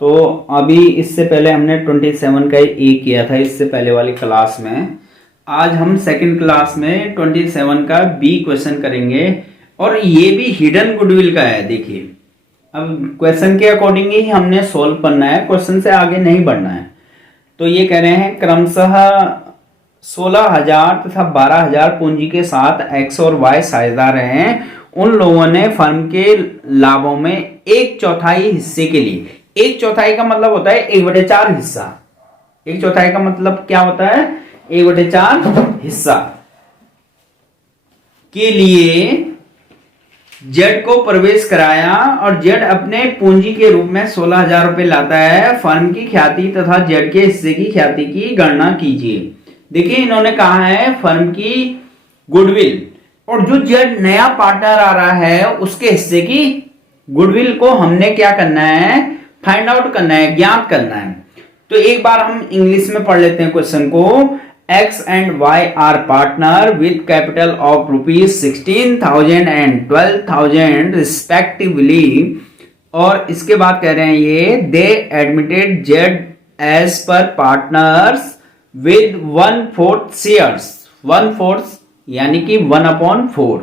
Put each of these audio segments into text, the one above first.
तो अभी इससे पहले हमने 27 का ए किया था इससे पहले वाली क्लास में। आज हम सेकंड क्लास में 27 का बी क्वेश्चन करेंगे और ये भी हिडन गुडविल का है। देखिए, अब क्वेश्चन के अकॉर्डिंग ही हमने सोल्व करना है, क्वेश्चन से आगे नहीं बढ़ना है। तो ये कह रहे हैं क्रमशः 16,000 तथा 12,000 पूंजी के साथ एक्स और वाई साझेदार हैं। उन लोगों ने फर्म के लाभों में 1/4 हिस्से के लिए, 1/4 का मतलब होता है 1/4 हिस्सा। 1/4 का मतलब क्या होता है? 1/4 हिस्सा के लिए जेड को प्रवेश कराया और जेड अपने पूंजी के रूप में 16,000 रुपए लाता है। फर्म की ख्याति तथा जेड के हिस्से की ख्याति की गणना कीजिए। देखिए, इन्होंने कहा है फर्म की गुडविल और जो जेड नया पार्टनर आ रहा है उसके हिस्से की गुडविल को हमने क्या करना है? फाइंड आउट करना है, ज्ञात करना है। तो एक बार हम इंग्लिश में पढ़ लेते हैं क्वेश्चन को। X and Y are partner with capital of rupees 16,000 and 12,000 respectively। और इसके बाद कह रहे हैं ये they admitted Z as per partners with 1/4 shares। 1/4 यानी कि 1/4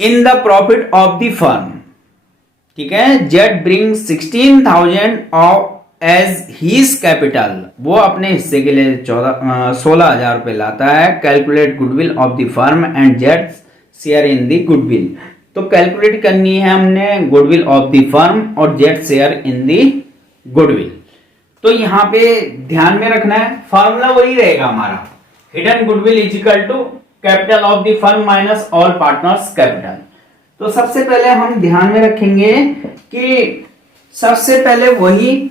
in the profit of the firm। ठीक है, Z brings 16,000 of as his capital, वो अपने हिस्से के लिए 16,000 रुपए लाता है। Calculate goodwill of the firm and Z share in the goodwill. तो कैलकुलेट करनी है हमने गुडविल ऑफ द फर्म और Z share in the goodwill. तो यहां पे ध्यान में रखना है, फॉर्मूला वही रहेगा हमारा, hidden goodwill is equal to capital of the firm minus all partners capital. तो सबसे पहले हम ध्यान में रखेंगे कि सबसे पहले वही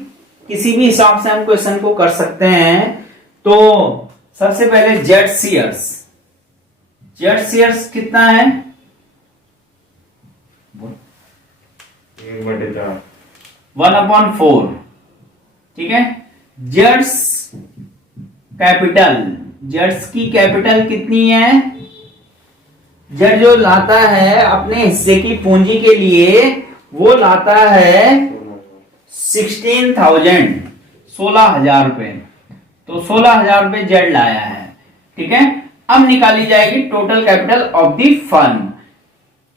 किसी भी हिसाब से हम क्वेश्चन को कर सकते हैं। तो सबसे पहले जेड शेयर्स, जेड शेयर्स कितना है? 1/4। ठीक है, जेड्स कैपिटल, जेड्स की कैपिटल कितनी है? जेड जो लाता है अपने हिस्से की पूंजी के लिए वो लाता है 16,000 रुपए। तो 16,000 रुपए जेड लाया है। ठीक है, अब निकाली जाएगी total capital of the firm.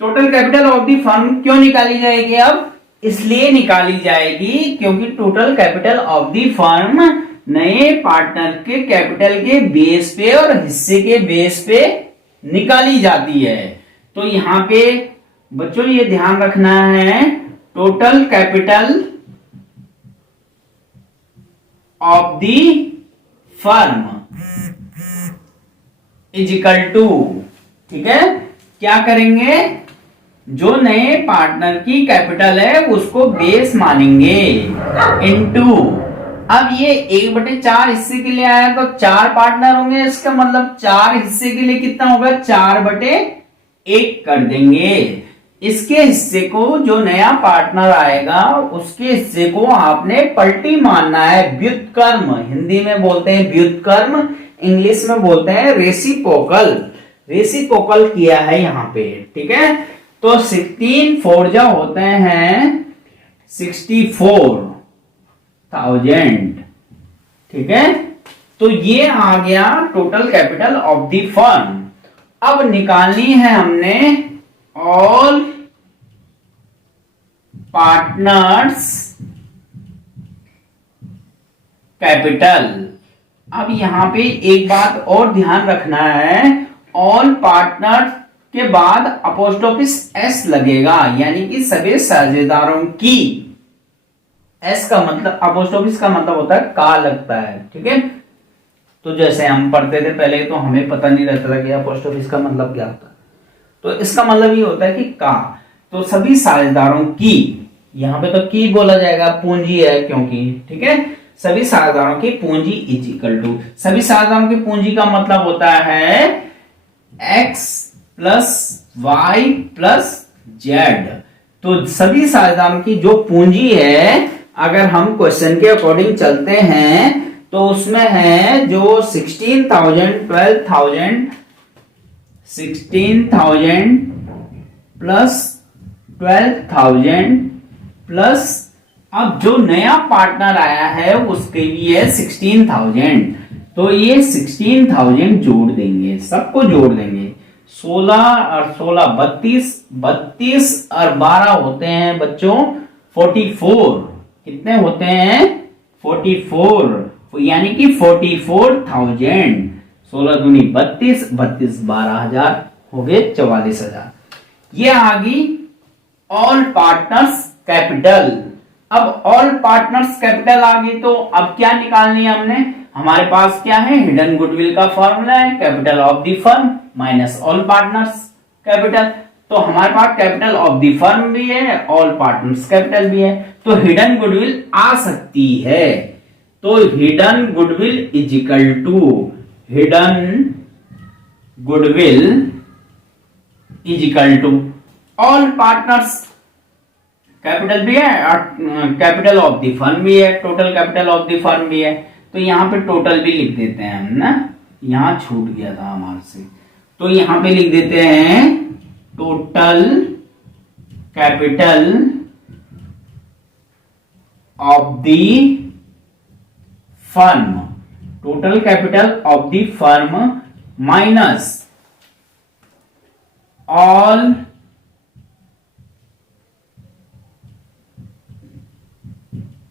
Total capital of the firm क्यों निकाली जाएगी? अब इसलिए निकाली जाएगी क्योंकि total capital of the firm नए पार्टनर के कैपिटल के बेस पे और हिस्से के बेस पे निकाली जाती है। तो यहां पे बच्चों ये ध्यान रखना है, total capital of the firm is equal to, ठीक है, क्या करेंगे? जो नए पार्टनर की कैपिटल है उसको बेस मानेंगे इनटू, अब ये 1/4 हिस्से के लिए आया तो 4 पार्टनर होंगे, इसका मतलब 4 हिस्से के लिए कितना होगा? 4/1 कर देंगे। इसके हिस्से को जो नया पार्टनर आएगा उसके हिस्से को आपने पलटी मानना है, व्युत्क्रम, हिंदी में बोलते हैं व्युत्क्रम, इंग्लिश में बोलते हैं रेसिप्रोकल। रेसिप्रोकल किया है यहां पे। ठीक है, तो 16/4 जो होते हैं 64,000। ठीक है, तो ये आ गया total capital of the firm. अब निकालनी है हमने ऑल पार्टनर्स कैपिटल। अब यहां पे एक बात और ध्यान रखना है, ऑल पार्टनर के बाद अपोस्ट्रोफिस एस लगेगा, यानी कि सभी साझेदारों की। एस का मतलब, अपोस्ट्रोफिस का मतलब होता है का लगता है। ठीक है, तो जैसे हम पढ़ते थे पहले तो हमें पता नहीं रहता था कि अपोस्ट्रोफिस का मतलब क्या होता है। तो इसका मतलब ये होता है कि का, तो सभी साझेदारों की, यहां पे तो की बोला जाएगा, पूंजी है क्योंकि। ठीक है, सभी साझेदारों की पूंजी इज इक्वल टू, सभी साझेदारों की पूंजी का मतलब होता है x plus Y plus Z. तो सभी साझेदारों की जो पूंजी है, अगर हम क्वेश्चन के अकॉर्डिंग चलते हैं तो उसमें है जो 16,000, 12,000, 16,000 प्लस 12,000 प्लस अब जो नया पार्टनर आया है उसके भी है 16,000, तो ये 16,000 जोड़ देंगे, सबको जोड़ देंगे। 16 और 16 32, 32 और 12 होते हैं बच्चों 44। कितने होते हैं? 44, यानी कि 44,000। 16 दूनी 32, 32 12,000 हो गए 44,000। ये आ गई ऑल पार्टनर्स कैपिटल। अब ऑल पार्टनर्स कैपिटल आ गई, तो अब क्या निकालनी है हमने? हमारे पास क्या है? हिडन गुडविल का फॉर्मूला है capital of the firm minus all partners capital. तो हमारे पास कैपिटल ऑफ द फर्म भी है, ऑल पार्टनर्स कैपिटल भी है, तो हिडन गुडविल आ सकती है। तो hidden goodwill is equal to, hidden goodwill is equal to all partners capital भी है और कैपिटल ऑफ द फर्म भी है, total capital of the firm भी है। तो यहां पे टोटल भी लिख देते हैं हम ना, यहां छूट गया था हमारे से, तो यहां पे लिख देते हैं total capital of the firm, total capital of the firm minus all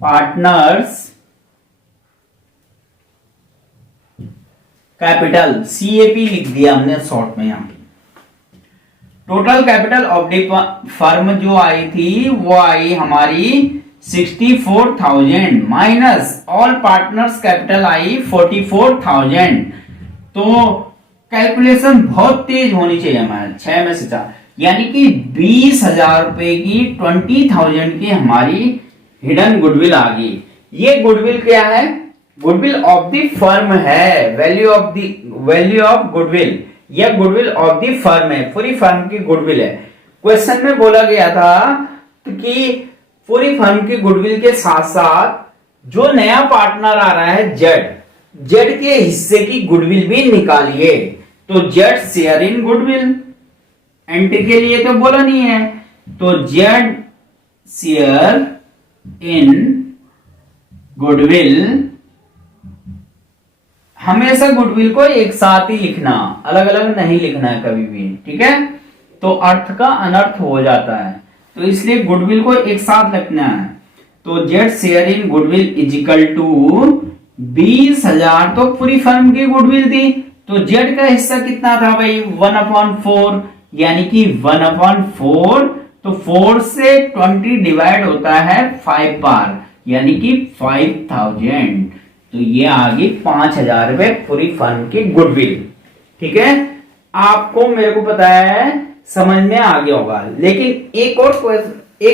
partners capital, CAP लिख दिया हमने शॉर्ट में। यहां total capital of the firm जो आई थी वो आई हमारी 64,000 minus all partners capital I 44,000। तो कैलकुलेशन बहुत तेज होनी चाहिए हमारे 6 में से 4, यानी कि 20,000 रुपए की 20,000 की हमारी हिडन गुडविल आ गई। ये गुडविल क्या है? गुडविल ऑफ द फर्म है, वैल्यू ऑफ गुडविल, यह गुडविल ऑफ द फर्म है, पूरी फर्म की गुडविल है। क्वेश्चन में बोला गया था कि पूरी फर्म की गुडविल के साथ साथ जो नया पार्टनर आ रहा है जेड के हिस्से की गुडविल भी निकालिए। तो Z share in goodwill, entry के लिए तो बोला नहीं है, तो जेड शेयर इन गुडविल, हमेशा गुडविल को एक साथ ही लिखना, अलग अलग नहीं लिखना है कभी भी, ठीक है? तो अर्थ का अनर्थ हो जाता है, तो इसलिए गुडविल को एक साथ लिखना है। तो Z share in goodwill is equal to 20,000 तो पूरी फर्म की गुडविल थी, तो जेड का हिस्सा कितना था भाई? 1/4, यानी कि 1/4, तो 4 से 20 डिवाइड होता है 5 बार, यानी कि 5,000। तो ये आ गई 5,000 रुपए पूरी फर्म की गुडविल। ठीक है, आपको मेरे को पता है समझ में आ गया होगा, लेकिन एक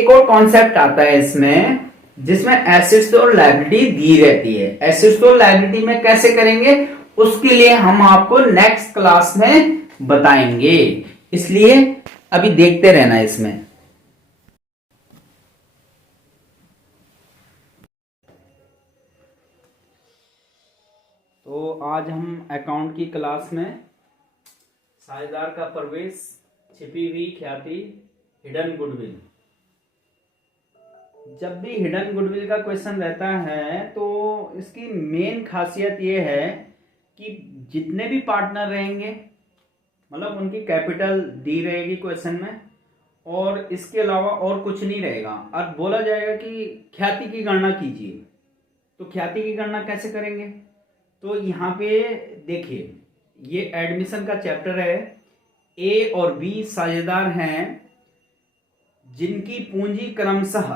और कॉन्सेप्ट आता है इसमें, जिसमें एसेट्स और लायबिलिटी दी रहती है। एसेट्स और लायबिलिटी में कैसे करेंगे उसके लिए हम आपको नेक्स्ट क्लास में बताएंगे, इसलिए अभी देखते रहना इसमें। तो आज हम अकाउंट की क्लास में साझेदार का प्रवेश, छिपी हुई ख्याति, हिडन गुडविल। जब भी हिडन गुडविल का क्वेश्चन रहता है तो इसकी मेन खासियत ये है कि जितने भी पार्टनर रहेंगे मतलब उनकी कैपिटल दी रहेगी क्वेश्चन में, और इसके अलावा और कुछ नहीं रहेगा। अब बोला जाएगा कि ख्याति की गणना कीजिए, तो ख्याति की गणना कैसे करेंगे? तो यहाँ पे देखिए, ये एडमिशन का चैप्टर है। ए और बी साझेदार हैं जिनकी पूंजी क्रमशः,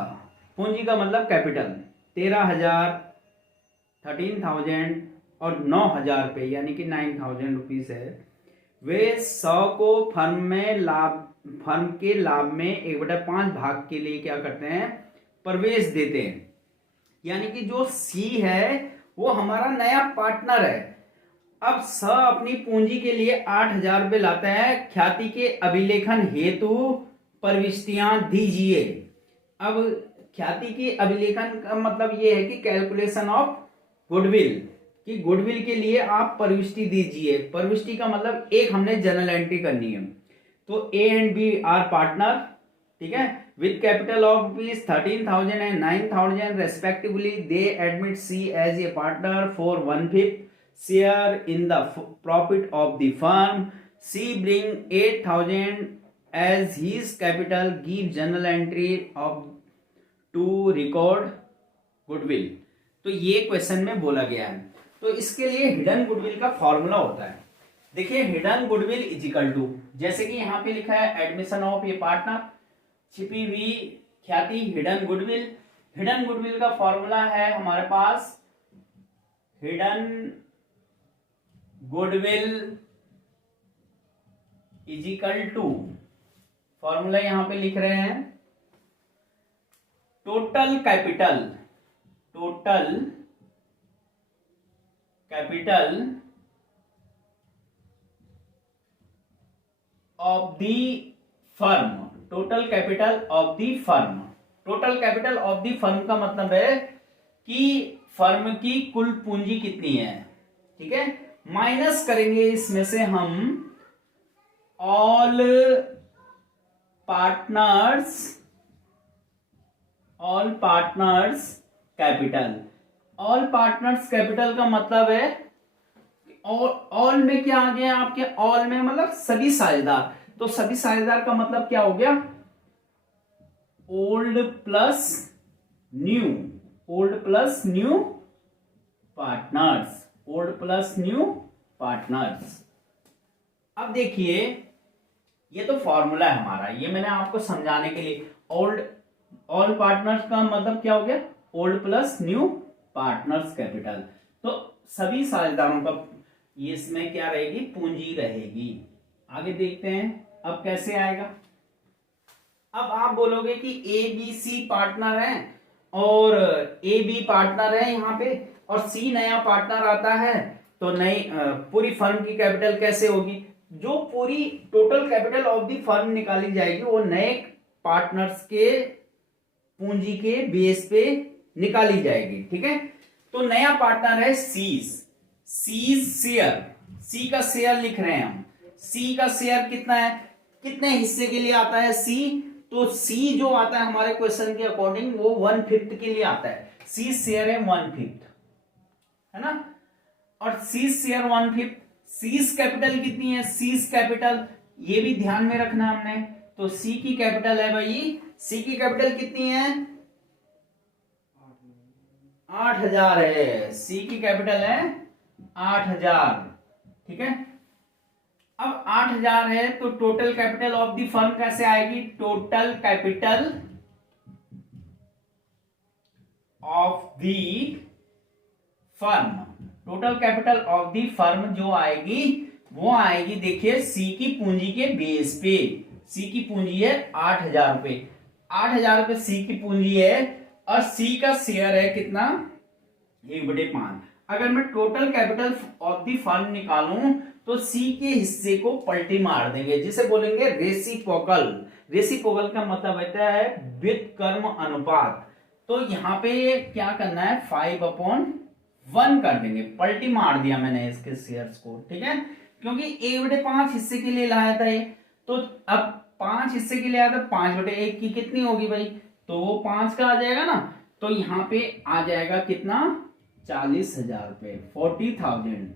पूंजी का मतलब कैपिटल 13,000, 13,000 और 9,000 रुपये यानी कि 9,000 रुपीज है। वे 100 को फर्म के लाभ में 1/5 भाग के लिए क्या करते हैं? प्रवेश देते हैं। यानी कि जो सी है वो हमारा नया पार्टनर है। अब स अपनी पूंजी के लिए 8,000 रुपये लाता है। ख्याति के अभिलेखन हेतु प्रविष्टियां दीजिए। अब ख्याति की अभिलेखन का मतलब ये है कि कैलकुलेशन ऑफ गुडविल, कि गुडविल के लिए आप प्रविष्टि दीजिए। प्रविष्टि का मतलब एक हमने जर्नल एंट्री करनी है। तो A and B are partner, ठीक है, with capital of ₹13,000 and ₹9,000 respectively, they admit C as a partner for 1/5 share in the profit of the firm. C bring 8,000 as his capital, give journal entry of to record goodwill. तो ये question में बोला गया है. तो इसके लिए hidden goodwill का फॉर्मूला होता है. देखिए, hidden goodwill is equal to, जैसे कि यहां पे लिखा है एडमिशन ऑफ ए पार्टनर, छिपी हुई ख्याति, हिडन गुडविल. हिडन गुडविल का फॉर्मूला है हमारे पास, hidden goodwill is equal to, formula यहां पे लिख रहे हैं, total capital of the firm. Total capital of the firm. Total capital of the firm का मतलब है कि फर्म की कुल पूंजी कितनी है, ठीक है, माइनस करेंगे इसमें से हम all partners capital. All partners capital का मतलब है, ऑल में क्या आ गया आपके, ऑल में मतलब सभी साझेदार. तो सभी साझेदार का मतलब क्या हो गया, ओल्ड प्लस न्यू पार्टनर्स. अब देखिए, ये तो फॉर्मूला है हमारा, ये मैंने आपको समझाने के लिए. ऑल पार्टनर्स का मतलब क्या हो गया, old plus new partners capital. तो सभी साझेदारों का ये इसमें क्या रहेगी, पूंजी रहेगी. आगे देखते हैं अब कैसे आएगा. अब आप बोलोगे कि ए बी सी पार्टनर है और ए बी पार्टनर है यहाँ पे, और सी नया पार्टनर आता है, तो नई पूरी फर्म की कैपिटल कैसे होगी. जो पूरी total capital of the firm निकाली जाएगी वो नए पार्टनर्स के पूंजी के बेस पे निकाली जाएगी, ठीक है. तो नया पार्टनर है सीज शेयर. सी का शेयर लिख रहे हैं हम. सी का शेयर कितना है, कितने हिस्से के लिए आता है सी. तो सी जो आता है हमारे क्वेश्चन के अकॉर्डिंग वो 1/5 के लिए आता है. सी शेयर है 1/5, है ना. और सी शेयर 1/5. सीज कैपिटल कितनी है, सीज कैपिटल ये भी ध्यान में रखना हमने. तो सी की कैपिटल है भाई, सी की कैपिटल कितनी है, 8,000 है. सी की कैपिटल है 8,000, ठीक है. अब 8,000 है तो total capital of the firm कैसे आएगी, total capital of the firm. Total capital of the firm जो आएगी वो आएगी, देखिए, सी की पूंजी के बेस पे. सी की पूंजी है 8,000 रुपए. 8,000 रुपए सी की पूंजी है और सी का शेयर है कितना, 1/5. अगर मैं total capital of the firm निकालूं तो सी के हिस्से को पलटी मार देंगे, जिसे बोलेंगे रेसिप्रोकल. रेसिप्रोकल का मतलब होता है व्युत्क्रम अनुपात. तो यहां पे क्या करना है, 5/1 कर देंगे. पलटी मार दिया मैंने इसके शेयर्स को, ठीक है, क्योंकि 1/5 हिस्से के लिए लाया था ये. तो अब 5 हिस्से के लिए आया था, 5/1 की कितनी होगी भाई, तो वो 5 का आ जाएगा ना. तो यहां पे आ जाएगा कितना, 40,000 रुपए, 40,000,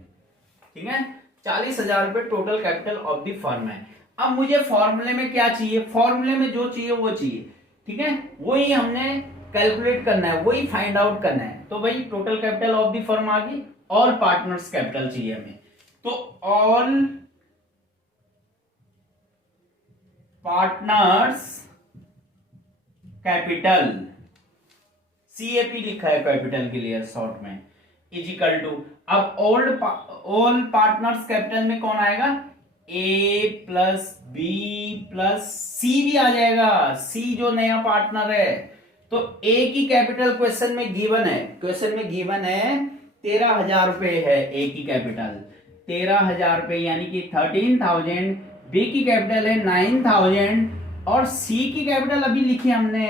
ठीक है. 40,000 रुपए total capital of the firm है. अब मुझे फॉर्मूले में क्या चाहिए, फॉर्मूले में जो चाहिए वो चाहिए, ठीक है, वही हमने कैलकुलेट करना है, वही फाइंड आउट करना है. तो भाई total capital of the firm आ गई, ऑल पार्टनर्स कैपिटल चाहिए हमें. तो ऑल पार्टनर्स कैपिटल, सीएपी लिखा है कैपिटल के लिए शॉर्ट में, इज इक्वल टू. अब ऑल पार्टनर्स कैपिटल में कौन आएगा, ए प्लस बी प्लस सी भी आ जाएगा. सी जो नया पार्टनर है, तो ए की कैपिटल क्वेश्चन में गिवन है, 13,000 रुपए है ए की कैपिटल, 13,000 रुपए यानी कि 13,000. बी की कैपिटल है 9,000 और सी की कैपिटल अभी लिखी हमने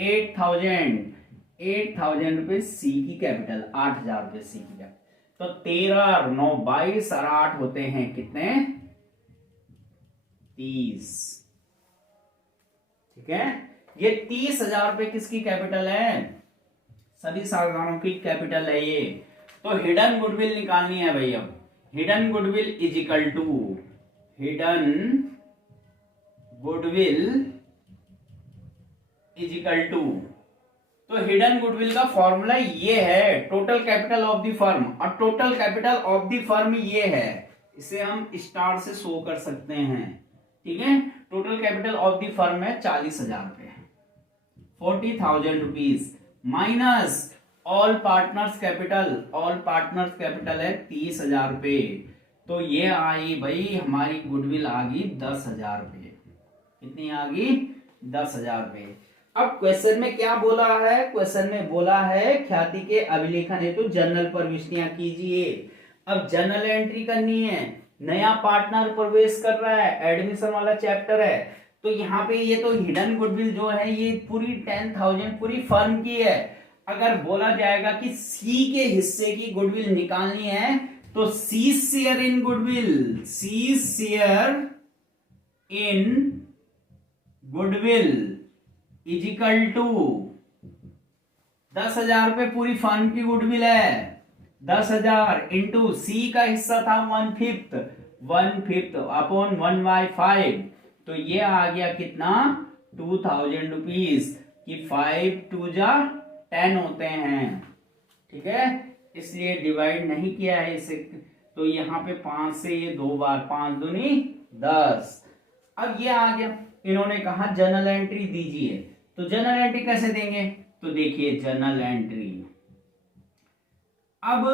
8,000 रुपए सी की कैपिटल, 8,000 रुपए सी की कैपिटल. तो 13, 9, 22 और 8 होते हैं कितने, 30, ठीक है, ये 30,000 रुपए किसकी कैपिटल है, सभी साझेदारों की कैपिटल है ये। तो हिडन गुडविल निकालनी है भाई। अब hidden goodwill is equal to, hidden goodwill is equal to, तो हिडन गुडविल का फॉर्मूला ये है, total capital of the firm, और total capital of the firm ये है, इसे हम स्टार से शो कर सकते हैं। ठीक है, total capital of the firm है 40,000 रुपए, 40,000 rupees, minus all partners capital, all partners capital है 30,000 रुपए, तो ये आई भाई हमारी गुडविल आ गई 10,000 रुपए। कितनी आ गई, 10,000 रुपए। अब क्वेश्चन में क्या बोला है, क्वेश्चन में बोला है ख्याति के अभिलेखन हेतु जर्नल प्रविष्टियां कीजिए। अब जर्नल एंट्री करनी है, नया पार्टनर प्रवेश कर रहा है, एडमिशन वाला चैप्टर है, तो यहाँ पे ये तो हिडन गुडविल जो है ये पूरी 10,000 पूरी फर्म की है। अगर बोला जाएगा कि सी के हिस्से की गुडविल निकालनी है, तो C share in goodwill, C share in goodwill is equal to 10,000 रुपए पूरी फर्म की गुडविल है, 10,000 इंटू सी का हिस्सा था 1/5 अपॉन 1/5, तो ये आ गया कितना 2,000 रुपीज की 5 2 जा 10 होते हैं। ठीक है, इसलिए डिवाइड नहीं किया है इसे, तो यहाँ पे 5 से ये 2 बार, 5 दूनी 10। अब ये आ गया, इन्होंने कहा जर्नल एंट्री दीजिए, तो जर्नल एंट्री कैसे देंगे, तो देखिए जर्नल एंट्री, अब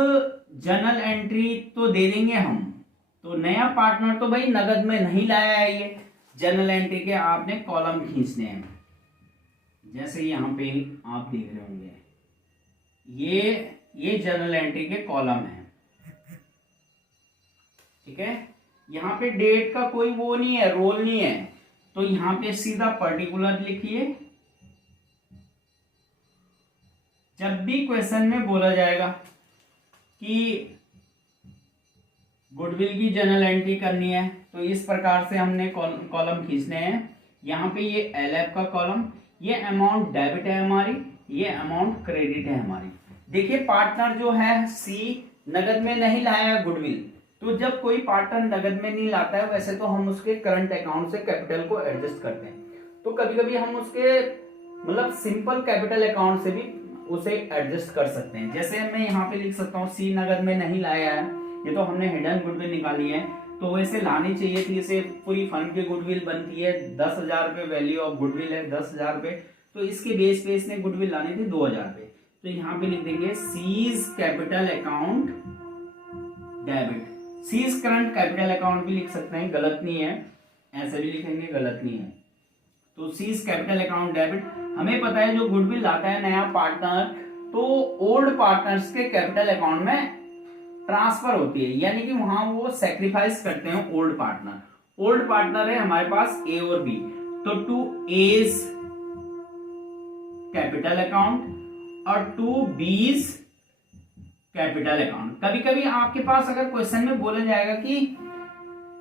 जर्नल एंट्री तो दे देंगे हम, तो नया पार्टनर तो भाई नगद में नहीं लाया है, ये जर्नल एंट्री के आपने कॉलम खींचने हैं, जैसे यहां पे आप देख रहे होंगे ये जर्नल एंट्री के कॉलम है। ठीक है, यहाँ पे डेट का कोई वो नहीं है, रोल नहीं है, तो यहां पे सीधा पर्टिकुलर लिखिए। जब भी क्वेश्चन में बोला जाएगा कि गुडविल की जर्नल एंट्री करनी है, तो इस प्रकार से हमने कॉलम खींचने हैं। यहाँ पे ये एलएफ का कॉलम, ये अमाउंट डेबिट है हमारी, ये अमाउंट क्रेडिट है हमारी। देखिए पार्टनर जो है सी नगद में नहीं लाया है गुडविल, तो जब कोई पार्टनर नगद में नहीं लाता है, वैसे तो हम उसके करंट अकाउंट से कैपिटल को एडजस्ट करते हैं, तो कभी कभी हम उसके मतलब सिंपल कैपिटल अकाउंट से भी उसे एडजस्ट कर सकते हैं। जैसे मैं यहाँ पे लिख सकता हूँ सी नगद में नहीं लाया है, ये तो हमने हिडन गुडविल निकाली है, तो वैसे लानी चाहिए थी, इसे पूरी फर्म की गुडविल बनती है, 10,000 रुपए वैल्यू ऑफ गुडविल है, 10,000 रुपए, तो इसके बेस पे इसने गुडविल लानी थी 2,000 रुपए, तो यहाँ पे लिख देंगे C's capital account debit, C's current capital account भी लिख सकते हैं, गलत नहीं है, ऐसे भी लिखेंगे गलत नहीं है। तो सीज कैपिटल अकाउंट डेबिट, हमें पता है जो गुडविल लाता है नया पार्टनर, तो ओल्ड पार्टनर्स के कैपिटल अकाउंट में ट्रांसफर होती है, यानी कि वहां वो सेक्रीफाइस करते हैं ओल्ड पार्टनर। ओल्ड पार्टनर है हमारे पास ए और बी, तो टू एज कैपिटल अकाउंट और टू बीज कैपिटल अकाउंट। कभी कभी आपके पास अगर क्वेश्चन में बोला जाएगा कि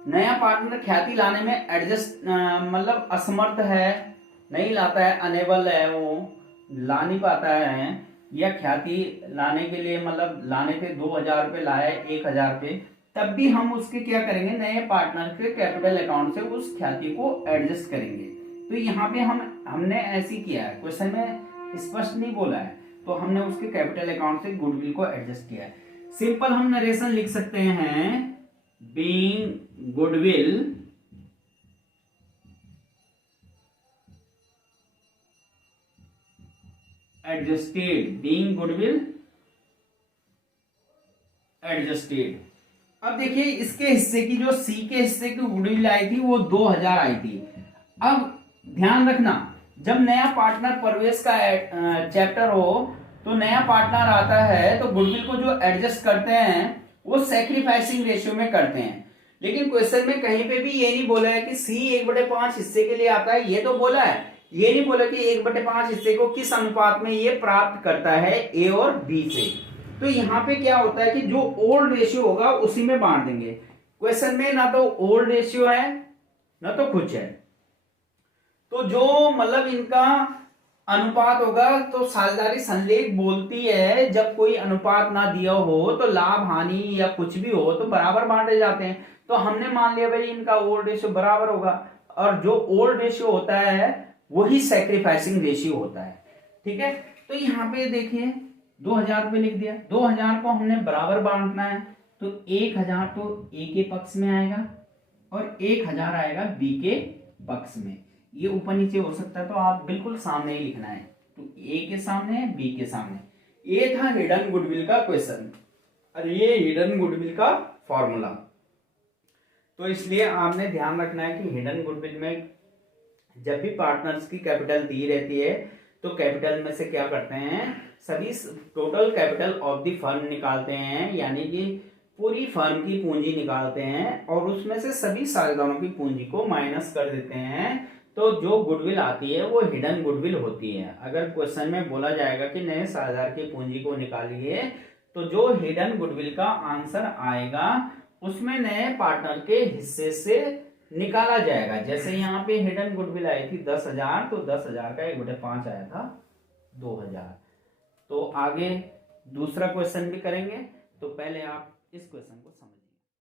नया पार्टनर ख्याति लाने में एडजस्ट मतलब असमर्थ है, नहीं लाता है, अनेबल है, वो ला नहीं पाता है, या ख्याति लाने के लिए मतलब लाने थे 2,000 रुपए लाए 1,000 रुपए, तब भी हम उसके क्या करेंगे, नए पार्टनर के कैपिटल अकाउंट से उस ख्याति को एडजस्ट करेंगे। तो यहाँ पे हमने ऐसे किया है, क्वेश्चन में स्पष्ट नहीं बोला है, तो हमने उसके कैपिटल अकाउंट से गुडविल को एडजस्ट किया है। सिंपल हम नरेशन लिख सकते हैं, being goodwill adjusted, being goodwill adjusted. अब देखिए इसके हिस्से की, जो सी के हिस्से की गुडविल आई थी वो 2,000 आई थी। अब ध्यान रखना, जब नया पार्टनर प्रवेश का चैप्टर हो, तो नया पार्टनर आता है तो गुडविल को जो एडजस्ट करते हैं वो सैक्रिफाइसिंग रेशियो में करते हैं, लेकिन क्वेश्चन में कहीं पे भी ये नहीं बोला है कि सी 1/5 हिस्से के लिए आता है, ये तो बोला है, ये नहीं बोला कि 1/5 हिस्से को किस अनुपात में ये प्राप्त करता है ए और बी से। तो यहाँ पे क्या होता है कि जो ओल्ड रेशियो होगा उसी में बांट देंगे। क्वेश्चन में ना तो ओल्ड रेशियो है ना तो कुछ है, तो जो मतलब इनका अनुपात होगा, तो साझेदारी संलेख बोलती है जब कोई अनुपात ना दिया हो तो लाभ हानि या कुछ भी हो तो बराबर बांटे जाते हैं। तो हमने मान लिया भाई इनका ओल्ड रेशियो बराबर होगा, और जो ओल्ड रेशियो होता है वही सैक्रिफाइसिंग रेशियो होता है। ठीक है, तो यहाँ पे देखिए 2000 रुपये लिख दिया, 2000 को हमने बराबर बांटना है, तो 1000 तो ए के पक्ष में आएगा और 1000 आएगा बी के पक्ष में। ये ऊपर नीचे हो सकता है तो आप बिल्कुल सामने ही लिखना है, तो ए के सामने बी के सामने। ये था हिडन गुडविल का क्वेश्चन, और ये हिडन गुडविल का फॉर्मूला। तो इसलिए आपने ध्यान रखना है कि हिडन गुडविल में जब भी पार्टनर्स की कैपिटल दी रहती है तो कैपिटल में से क्या करते हैं, सभी total capital of the firm निकालते हैं, यानी कि पूरी फर्म की पूंजी निकालते हैं और उसमें से सभी साझेदारों की पूंजी को माइनस कर देते हैं। तो जो गुडविल आती है वो हिडन गुडविल होती है। अगर क्वेश्चन में बोला जाएगा कि नए साझेदार की पूंजी को निकालिए, तो जो हिडन गुडविल का आंसर आएगा उसमें नए पार्टनर के हिस्से से निकाला जाएगा। जैसे यहाँ पे हिडन गुडविल आई थी 10,000, तो 10,000 का 1/5 आया था 2,000। तो आगे दूसरा क्वेश्चन भी करेंगे, तो पहले आप इस क्वेश्चन को समझिए।